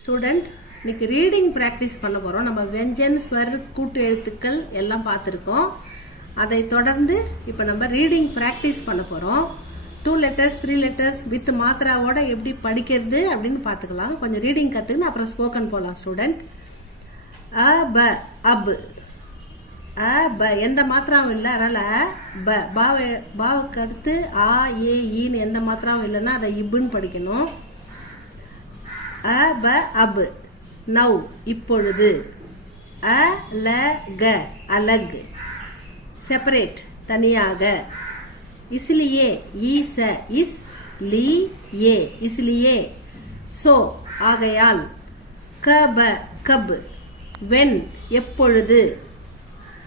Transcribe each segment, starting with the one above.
Student இன்னைக்கு reading practice பண்ண போறோம். நம்ம வெஞ்சன் ஸ்வர் கூட்டு எழுத்துக்கள் எல்லாம் பார்த்துருக்கோம். அதை தொடர்ந்து இப்போ நம்ம ரீடிங் பிராக்டிஸ் பண்ண போறோம். 2 letters 3 letters வித் மாத்திராவோட எப்படி படிக்கிறது அப்படின்னு பார்த்துக்கலாம். கொஞ்சம் ரீடிங் கற்றுக்குன்னு அப்புறம் ஸ்போக்கன் போகலாம். ஸ்டூடெண்ட் அ ப அப் அ ப எந்த மாத்திராவும் இல்லை, அதனால பாவுக்கு அடுத்து ஆ ஏ ஈன்னு எந்த மாத்திராவும் இல்லைன்னா அதை இப்புன்னு படிக்கணும். அ ப அப் நவ் இப்பொழுது. அ ல க அலக் செப்பரேட் தனியாக. इसलिए ஈச இஸ் லீ ஏ इसलिए சோ ஆகையால். கப கப் வென் எப்பொழுது.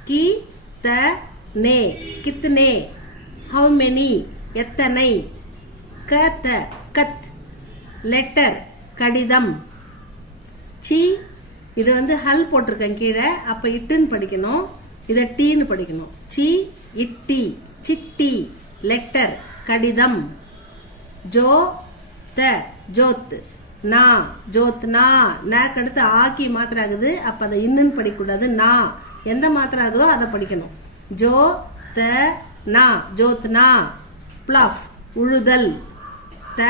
கி த நே கித்னே ஹவு மெனி எத்தனை. க த கத் லெட்டர் கடிதம். சி இது ஹல் போட்டிருக்கேன் கீழே, அப்ப இட்டுன்னு படிக்கணும், இதை டீன்னு படிக்கணும். சி இட்டி சிட்டி லெட்டர் கடிதம். ஜோ த ஜோத் நா ஜோத் நா நாக்கு அடுத்து ஆக்கி மாத்திரை ஆகுது, அப்ப அதை இன்னுன்னு படிக்கக்கூடாது. நா எந்த மாத்திரை ஆகுதோ அதை படிக்கணும். ஜோ த நா ஜோத் நா. பிளஃப் உழுதல். த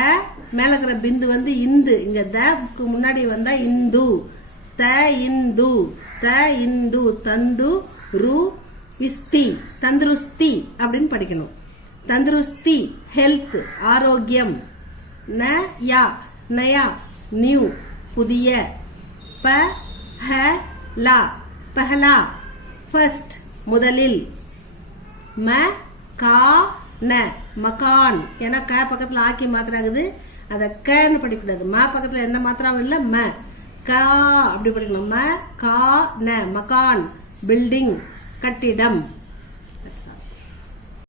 மேல இருக்கிற பிந்து இந்து, இங்க தக்கு முன்னாடி வந்தா இந்து. த இந்து த இந்து தந்து ரு இஸ்தி தந்துருஸ்தி அப்படின்னு படிக்கணும். தந்துருஸ்தி ஹெல்த் ஆரோக்கியம். ந யா நயா நியூ புதிய. ப ஹ லா பஹலா ஃபர்ஸ்ட் முதலில். ம கா ந மகான் ஏன்னா க பக்கத்துல ஆக்கி மாத்திராகுது, அதை கன்னு படிக்கூடாது. ம பக்கத்துல எந்த மாத்திராவும் இல்லை, ம கா அப்படி படிக்கணும். ம கா ந மகான் பில்டிங் கட்டிடம்.